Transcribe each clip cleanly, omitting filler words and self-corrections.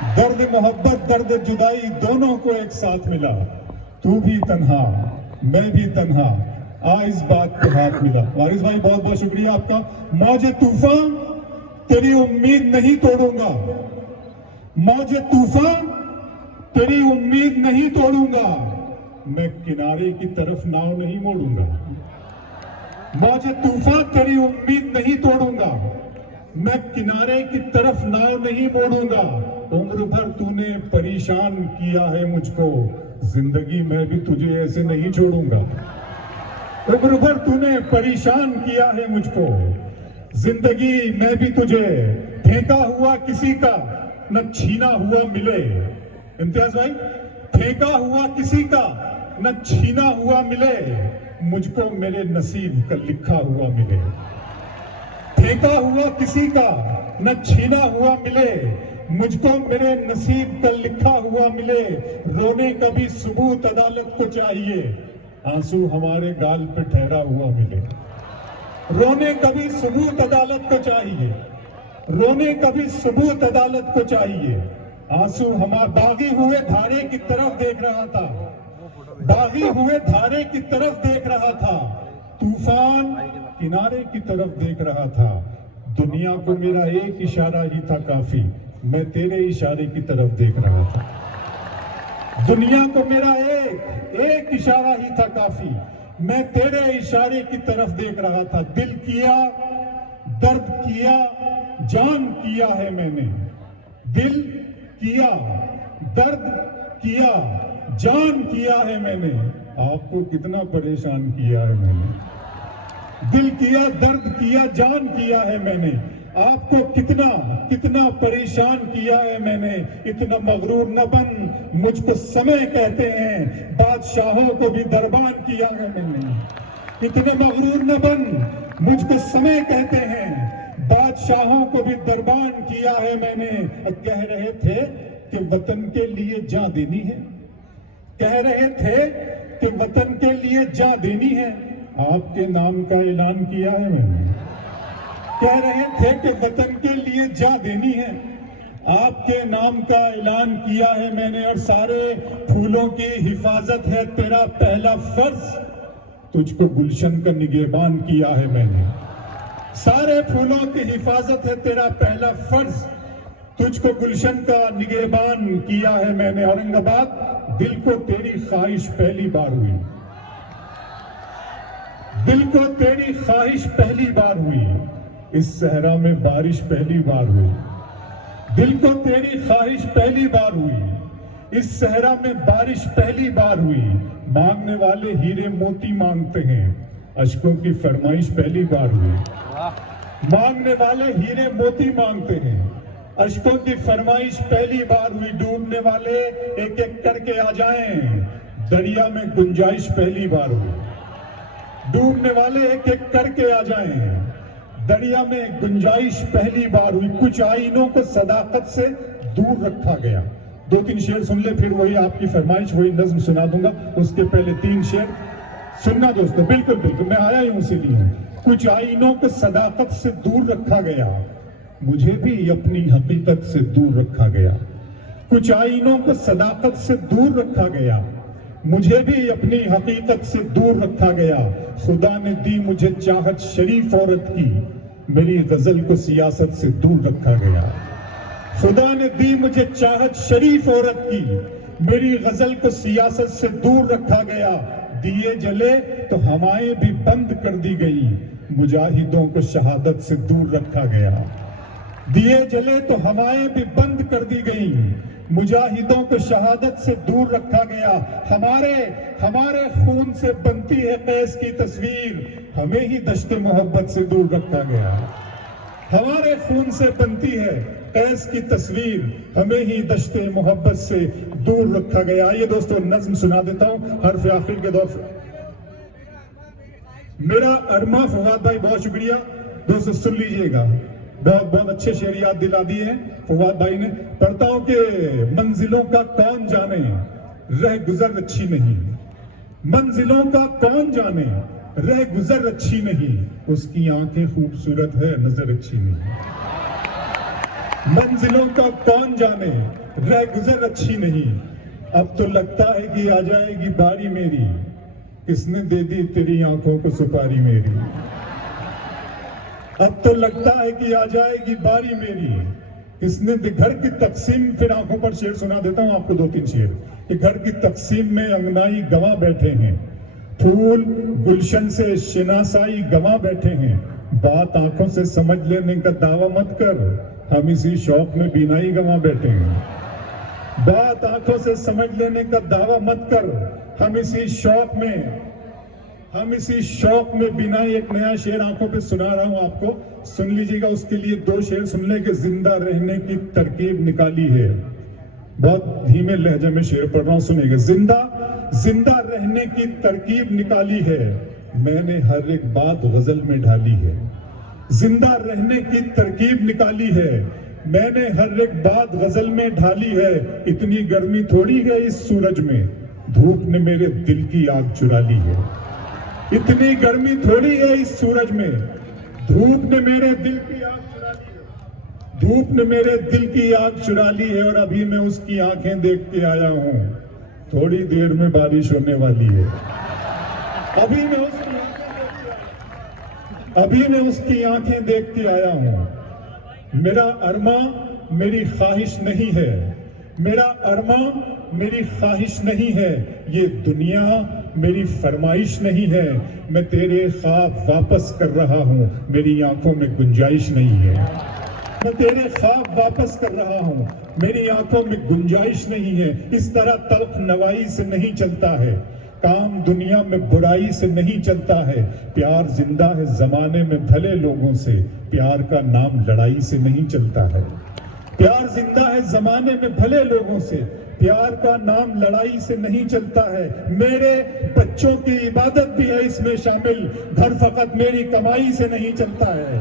درد محبت درد جدائی دونوں کو ایک ساتھ ملا، تو بھی تنہا میں بھی تنہا، اس بات پہ ہاتھ ملا۔ وارث بھائی بہت بہت شکریہ آپ کا۔ موج طوفان تیری امید نہیں توڑوں گا، موج طوفان تیری امید نہیں توڑوں گا، میں کنارے کی طرف ناؤ نہیں موڑوں گا۔ موج طوفان تیری امید نہیں توڑوں گا، میں کنارے کی طرف ناؤ نہیں موڑوں گا۔ عمر بھر تو نے پریشان کیا ہے مجھ کو، زندگی میں بھی تجھے ایسے نہیں چھوڑوں گا۔ عمر بھر تو نے پریشان کیا ہے مجھ کو، زندگی میں بھی تجھے پھینکا ہوا کسی کا نہ چھینا ہوا ملے۔ امتیاز بھائی، پھینکا ہوا کسی کا نہ چھینا ہوا ملے، مجھ کو میرے نصیب کا لکھا ہوا ملے۔ پھینکا ہوا کسی کا نہ چھینا ہوا ملے، مجھ کو میرے نصیب کا لکھا ہوا ملے۔ رونے کا بھی ثبوت عدالت کو چاہیے، آنسو ہمارے گال پہ ٹھہرا ہوا ملے۔ رونے کا بھی ثبوت عدالت کو چاہیے، رونے کا بھی ثبوت عدالت کو چاہیے۔ آنسو باغی ہوئے دھارے کی طرف دیکھ رہا تھا، باغی ہوئے دھارے کی طرف دیکھ رہا تھا، طوفان کنارے کی طرف دیکھ رہا تھا۔ دنیا کو میرا ایک اشارہ ہی تھا کافی، میں تیرے اشارے کی طرف دیکھ رہا تھا۔ دنیا کو میرا ایک اشارہ ہی تھا کافی، میں تیرے اشارے کی طرف دیکھ رہا تھا۔ دل کیا، درد کیا، جان کیا ہے میں نے، دل کیا، درد کیا، جان کیا ہے میں نے، آپ کو کتنا پریشان کیا ہے میں نے۔ دل کیا، درد کیا، جان کیا ہے میں نے، آپ کو کتنا پریشان کیا ہے میں نے۔ اتنا مغرور نہ بن، مجھ کو سمے کہتے ہیں، بادشاہوں کو بھی دربان کیا ہے میں نے۔ اتنے مغرور نہ بن، مجھ کو سمے کہتے ہیں، بادشاہوں کو بھی دربان کیا ہے میں نے۔ کہہ رہے تھے کہ وطن کے لیے جان دینی ہے، کہہ رہے تھے کہ وطن کے لیے جان دینی ہے، آپ کے نام کا اعلان کیا ہے میں نے۔ کہہ رہے تھے کہ وطن کے لیے جان دینی ہے، آپ کے نام کا اعلان کیا ہے میں نے۔ اور سارے پھولوں کی حفاظت ہے تیرا پہلا فرض، تجھ کو گلشن کا نگہبان کیا ہے میں نے۔ سارے پھولوں کی حفاظت ہے تیرا پہلا فرض، تجھ کو گلشن کا نگہبان کیا ہے میں نے۔ اورنگ آباد، دل کو تیری خواہش پہلی بار ہوئی، دل کو تیری خواہش پہلی بار ہوئی، اس صحرا میں بارش پہلی بار ہوئی۔ دل کو تیری خواہش پہلی بار ہوئی، اس صحرا میں بارش پہلی بار ہوئی۔ مانگنے والے ہیرے موتی مانگتے ہیں، اشکوں کی فرمائش پہلی بار ہوئی۔ مانگنے والے ہیرے موتی مانگتے ہیں، اشکوں کی فرمائش پہلی بار ہوئی۔ ڈوبنے والے ایک ایک کر کے آ جائیں، دریا میں گنجائش پہلی بار ہوئی۔ ڈوبنے والے ایک ایک کر کے آ جائیں، دریا میں گنجائش پہلی بار ہوئی۔ کچھ آئینوں کو صداقت سے دور رکھا گیا۔ 2-3 شعر سن لے، پھر وہی آپ کی فرمائش، وہی نظم سنا دوں گا۔ اس کے پہلے 3 شعر سننا دوستو، بالکل میں آیا ہوں اسی لیے۔ کچھ آئینوں کو صداقت سے دور رکھا گیا، مجھے بھی اپنی حقیقت سے دور رکھا گیا۔ کچھ آئینوں کو صداقت سے دور رکھا گیا، مجھے بھی اپنی حقیقت سے دور رکھا گیا۔ خدا نے دی مجھے چاہت شریف عورت کی، میری غزل کو سیاست سے دور رکھا گیا۔ خدا نے دی مجھے چاہت شریف عورت کی، میری غزل کو سیاست سے دور رکھا گیا۔ دیے جلے تو ہوائیں بھی بند کر دی گئی، مجاہدوں کو شہادت سے دور رکھا گیا۔ دیے جلے تو ہوائیں بھی بند کر دی گئیں، مجاہدوں کو شہادت سے دور رکھا گیا۔ ہمارے خون سے بنتی ہے قیس کی تصویر، ہمیں ہی دشت محبت سے دور رکھا گیا۔ ہمارے خون سے بنتی ہے قیس کی تصویر، ہمیں ہی دشت محبت سے دور رکھا گیا۔ آئیے دوستو نظم سنا دیتا ہوں حرف آخر کے دور سے۔ میرا ارما فواد بھائی بہت شکریہ دوستو، سن لیجئے گا، بہت اچھے شعر یاد دلا دیے ہیں فواد بھائی نے۔ پڑھتا ہوں کہ منزلوں کا کون جانے رہ گزر اچھی نہیں، منزلوں کا کون جانے رہ گزر اچھی نہیں، اس کی آنکھیں خوبصورت ہے نظر اچھی نہیں۔ मंजिलों का कौन जाने, रह गुजर अच्छी नहीं, अब तो लगता है कि आ जाएगी बारी मेरी, किसने दे दी तेरी आंखों को सुपारी मेरी। अब तो लगता है कि आ जाएगी बारी मेरी, किसने घर की तकसीम, फिर आंखों पर शेर सुना देता हूं आपको 2-3 शेर, कि घर की तकसीम में अंगनाई गंवा बैठे हैं, फूल गुलशन से शिनासाई गंवा बैठे हैं, बात आंखों से समझ लेने का दावा मत कर, हम इसी शौक में बीनाई गंवा बैठे हैं। बात आंखों से समझ लेने का दावा मत कर, हम इसी शौक में बीनाई। एक नया शेर आंखों पे सुना रहा हूं आपको, सुन लीजिएगा। उसके लिए 2 शेर सुन ले कि जिंदा रहने की तरकीब निकाली है। बहुत धीमे लहजे में शेर पढ़ रहा हूं, सुनिएगा। जिंदा रहने की तरकीब निकाली है, मैंने हर एक बात गजल में ढाली है। जिंदा रहने की तरकीब निकाली है, मैंने हर एक बात गजल में ढाली है। इतनी गर्मी थोड़ी है इस सूरज में, धूप ने मेरे दिल की आग चुरा ली है। इतनी गर्मी थोड़ी है इस सूरज में, धूप ने मेरे दिल की आग चुरा ली है। धूप ने मेरे दिल की आग चुरा ली है, और अभी मैं उसकी आंखें देख के आया हूं, थोड़ी देर में बारिश होने वाली है। अभी मैं उसकी आंखें देख के आया हूं। मेरा अरमा मेरी ख्वाहिश नहीं है, मेरा अरमा मेरी ख्वाहिश नहीं है, ये दुनिया मेरी फरमाइश नहीं है। मैं तेरे ख्वाब वापस कर रहा हूं, मेरी आंखों में गुंजाइश नहीं है। मैं तेरे ख्वाब वापस कर रहा हूं, मेरी आंखों में गुंजाइश नहीं है। इस तरह तल्ख नवाई से नहीं चलता है, काम दुनिया में बुराई से नहीं चलता है। प्यार जिंदा है जमाने में भले लोगों से, प्यार का नाम लड़ाई से नहीं चलता है। प्यार जिंदा है जमाने में भले लोगों से, प्यार का नाम लड़ाई से नहीं चलता है। मेरे बच्चों की इबादत भी है इसमें शामिल, घर फकत मेरी कमाई से नहीं चलता है।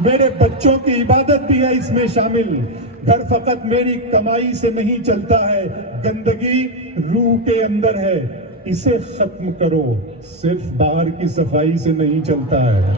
मेरे बच्चों की इबादत भी है इसमें शामिल, घर फकत मेरी कमाई से नहीं चलता है। गंदगी रूह के अंदर है, इसे खत्म करो, सिर्फ बाहर की सफाई से नहीं चलता है।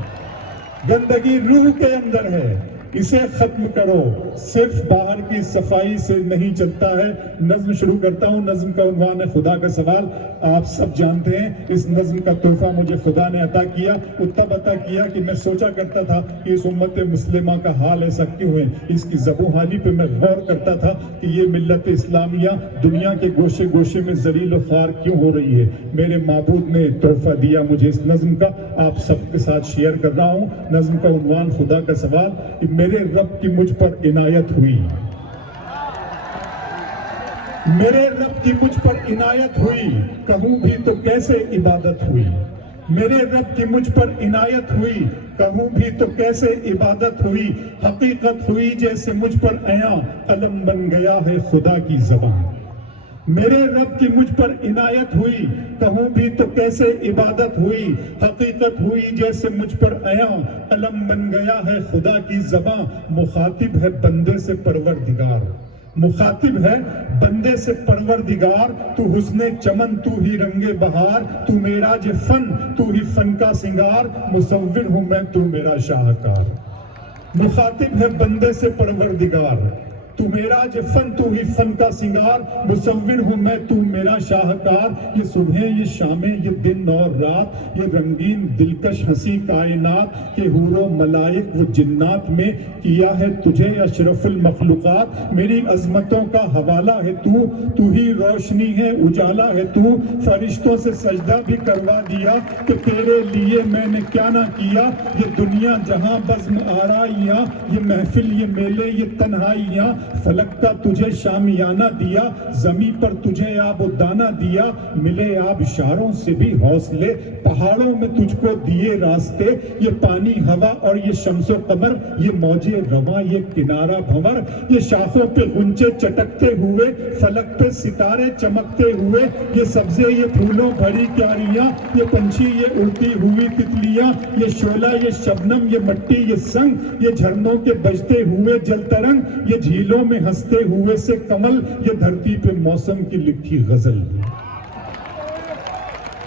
गंदगी रूह के अंदर है, इसे खत्म करो, सिर्फ बाहर की सफाई से नहीं चलता है। नज्म शुरू करता हूं। नज्म का उन्वान है खुदा का सवाल। आप सब जानते हैं इस नज्म का तोहफा मुझे खुदा ने अता किया। तब अता किया कि मैं सोचा करता था कि इस उम्मत मुस्लिमा का हाल ऐसा क्यों है। इसकी ज़बू हाली पे मैं गौर करता था कि ये मिल्लत इस्लामिया दुनिया के गोशे गोशे में जलील और ख्वार क्यों हो रही है। मेरे माबूद ने तोहफा दिया मुझे इस नज्म का, आप सबके साथ शेयर कर रहा हूँ। नज्म का उन्वान खुदा का सवाल। मेरे रब की मुझ पर इनायत हुई, मेरे रब की मुझ पर इनायत हुई, कहूं भी तो कैसे इबादत हुई। मेरे रब की मुझ पर इनायत हुई, कहूं भी तो कैसे इबादत हुई। हकीकत हुई जैसे मुझ पर आया, कलम बन गया है खुदा की ज़बान। मेरे रब की मुझ पर इनायत हुई, कहूं भी तो कैसे इबादत हुई। हकीकत हुई जैसे मुझ पर आया, कलम बन गया है खुदा की ज़बां। मुखातिब है बंदे से परवरदिगार, मुखातिब है बंदे से परवरदिगार। तू हुस्ने चमन, तू ही रंगे बहार, तू मेरा जे फन, तू ही फन का सिंगार। मुसव्विर हूं मैं, तू मेरा शाहकार। मुखातिब है बंदे से परवरदिगार, तू मेरा जे फन, तू ही फन का सिंगार। मुसव्विर हूं मैं, तू मेरा शाहकार। ये सुबह ये शामें, ये दिन और रात, ये रंगीन दिलकश हंसी कायनात के हूरो मलाइक व जिन्नात में किया है तुझे अशरफुल मखलूकात। मेरी अजमतों का हवाला है तू, तू ही रोशनी है उजाला है तू। फरिश्तों से सजदा भी करवा दिया कि तेरे लिए मैंने क्या ना किया। ये दुनिया जहां बज़्म आराइयां, ये महफिल ये मेले ये तन्हाइयां। फलक का तुझे शामियाना दिया, जमी पर तुझे आब दाना दिया। मिले आब इशारों से भी हौसले, पहाड़ों में तुझको दिए रास्ते। ये पानी हवा और ये शम्सो कमर, ये मौजे रवा ये किनारा भंवर। ये शाखों पे गुंचे चटकते हुए, फलक पे सितारे चमकते हुए। ये सब्जे ये फूलों भरी क्यारियां, ये पंछी ये उड़ती हुई तितलियां। ये शोला ये शबनम ये मट्टी ये संग, ये झरनों के बजते हुए जल तरंग। ये झीलों में हंसते हुए से कमल, ये धरती पे मौसम की लिखी गजल।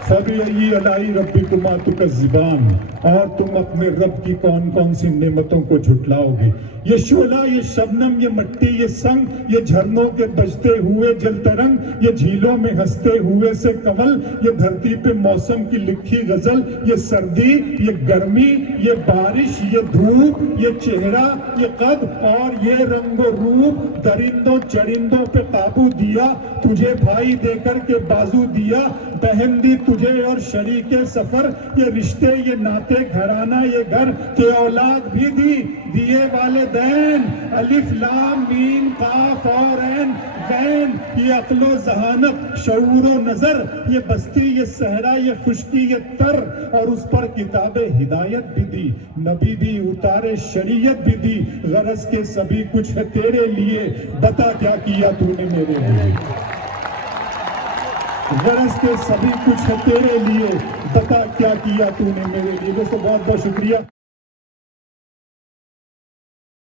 फबी अलाई रब्बिकुमा तुकज़्ज़िबान, और तुम अपने रब की कौन कौन सी नेमतों को झुटलाओगे। ये शोला, ये शबनम, ये मट्टी, ये संग, ये झरनों के बजते हुए जल तरंग, ये झीलों में हंसते हुए से कमल, ये धरती पे मौसम की लिखी गजल, ये सर्दी, ये गर्मी, ये बारिश, ये धूप, ये चेहरा, ये कद और ये रंगो रूप, दरिंदों चरिंदों पे काबू दिया, तुझे भाई देकर के बाजू दिया, बहन दी तुझे और शरीके सफर, ये रिश्ते, ये नाते, घराना, ये घर के औलाद भी दी, दिए वाले दैन, अलिफ लाम मीम काफ और ऐन गैन, ये अक्लो जहानत शऊर व नजर, ये बस्ती, ये सहरा, ये खुश्की, ये तर, और उस पर किताबे हिदायत भी दी, नबी भी उतारे शरीयत भी दी, गरज के सभी कुछ है तेरे लिए, बता क्या किया तूने मेरे लिए। गरज के सभी कुछ है तेरे लिए, बता क्या किया तूने मेरे लिए। दोस्तों बहुत बहुत शुक्रिया।